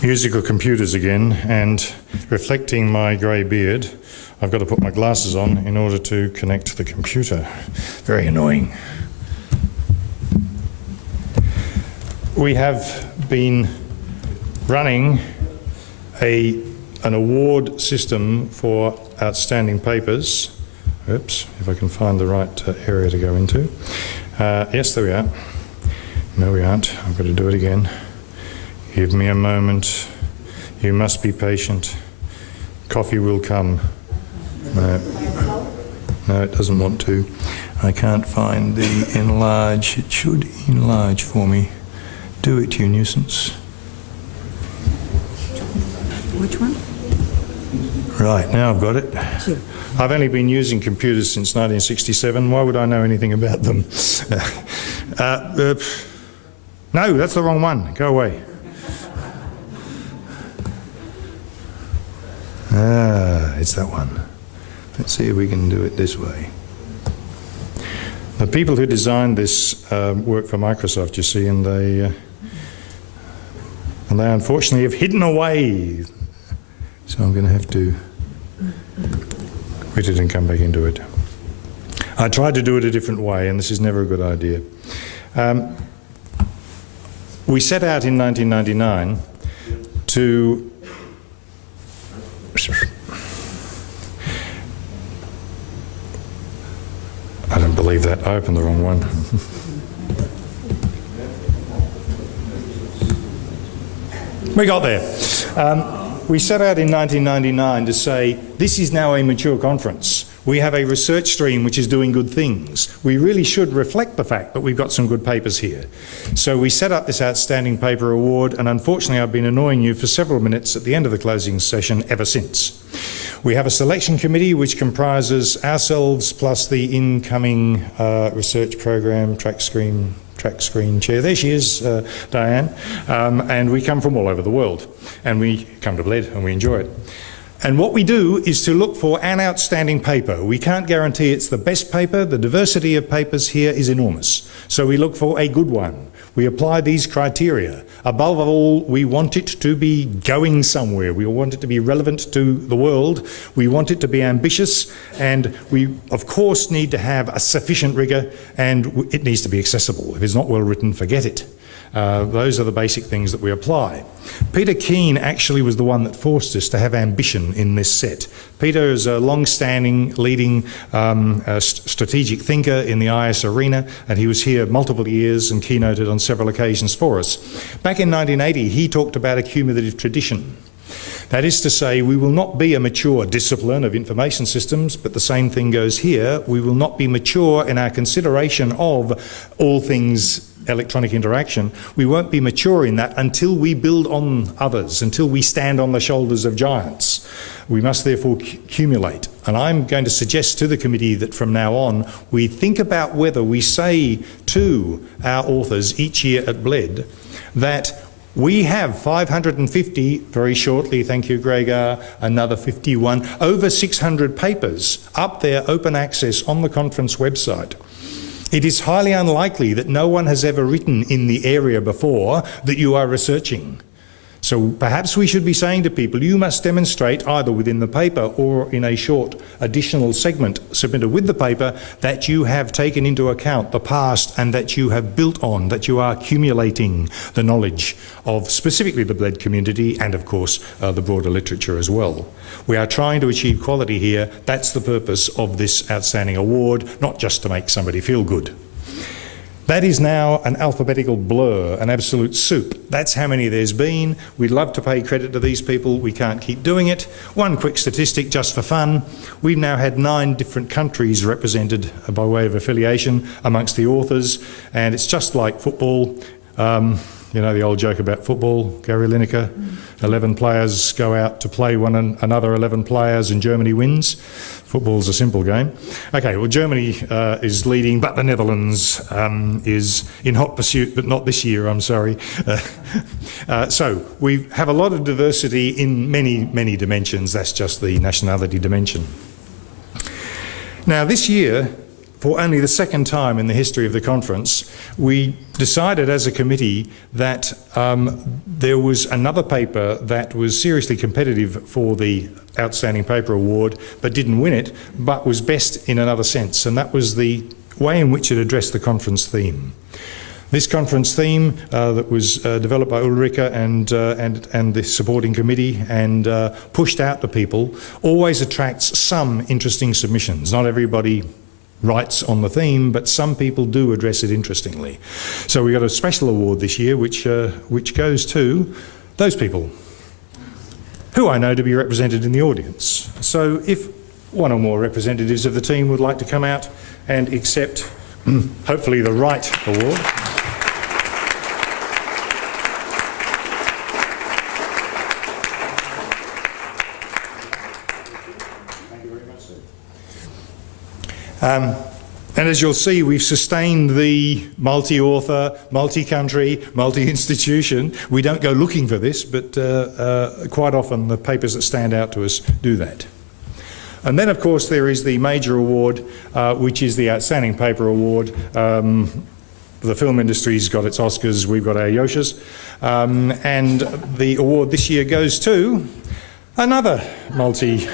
Musical computers again, and reflecting my grey beard, I've got to put my glasses on in order to connect to the computer. Very annoying. We have been running an award system for outstanding papers. Oops, if I can find the right area to go into. Yes, there we are. No, we aren't. I've got to do it again. Give me a moment. You must be patient. Coffee will come. No, it doesn't want to. I can't find the enlarge. It should enlarge for me. Do it, you nuisance. Which one? Right, now I've got it. Here. I've only been using computers since 1967. Why would I know anything about them? No, that's the wrong one. Go away. It's that one. Let's see if we can do it this way. The people who designed this work for Microsoft, you see, and they unfortunately have hidden away. So I'm going to have to quit it and come back into it. I tried to do it a different way, and this is never a good idea. We set out in 1999 to I don't believe that. I opened the wrong one. We got there. We set out in 1999 to say, this is now a mature conference. We have a research stream which is doing good things. We really should reflect the fact that we've got some good papers here. So we set up this Outstanding Paper Award, and unfortunately I've been annoying you for several minutes at the end of the closing session ever since. We have a selection committee which comprises ourselves plus the incoming research program track screen chair. There she is, Diane. And we come from all over the world. And we come to Bled and we enjoy it. And what we do is to look for an outstanding paper. We can't guarantee it's the best paper. The diversity of papers here is enormous. So we look for a good one. We apply these criteria. Above all, we want it to be going somewhere. We want it to be relevant to the world. We want it to be ambitious, and we, of course, need to have a sufficient rigour, and it needs to be accessible. If it's not well written, forget it. Those are the basic things that we apply. Peter Keane actually was the one that forced us to have ambition in this set. Peter is a long-standing, leading strategic thinker in the IS arena, and he was here multiple years and keynoted on several occasions for us. Back in 1980, he talked about a cumulative tradition. That is to say, we will not be a mature discipline of information systems, but the same thing goes here. We will not be mature in our consideration of all things electronic interaction. We won't be mature in that until we build on others, until we stand on the shoulders of giants. We must therefore accumulate. And I'm going to suggest to the committee that from now on, we think about whether we say to our authors each year at Bled that we have 550, very shortly, thank you Gregor, another 51, over 600 papers up there, open access on the conference website. It is highly unlikely that no one has ever written in the area before that you are researching. So perhaps we should be saying to people, you must demonstrate either within the paper or in a short additional segment submitted with the paper that you have taken into account the past and that you have built on, that you are accumulating the knowledge of specifically the Bled community and of course the broader literature as well. We are trying to achieve quality here. That's the purpose of this outstanding award, not just to make somebody feel good. That is now an alphabetical blur, an absolute soup. That's how many there's been. We'd love to pay credit to these people. We can't keep doing it. One quick statistic just for fun. We've now had 9 different countries represented by way of affiliation amongst the authors, and it's just like football. You know the old joke about football, Gary Lineker, 11 players go out to play another 11 players and Germany wins. Football's a simple game. Okay, well Germany is leading, but the Netherlands is in hot pursuit, but not this year, I'm sorry. So we have a lot of diversity in many, many dimensions. That's just the nationality dimension. Now this year, for only the second time in the history of the conference, we decided as a committee that there was another paper that was seriously competitive for the Outstanding Paper Award, but didn't win it, but was best in another sense, and that was the way in which it addressed the conference theme. This conference theme that was developed by Ulrika and the supporting committee and pushed out to people always attracts some interesting submissions. Not everybody writes on the theme, but some people do address it interestingly. So we got a special award this year which goes to those people who I know to be represented in the audience. So if one or more representatives of the team would like to come out and accept hopefully the right award. And as you'll see, we've sustained the multi-author, multi-country, multi-institution. We don't go looking for this, but quite often the papers that stand out to us do that. And then, of course, there is the major award, which is the Outstanding Paper Award. The film industry's got its Oscars, we've got our Yoshas. And the award this year goes to another multinational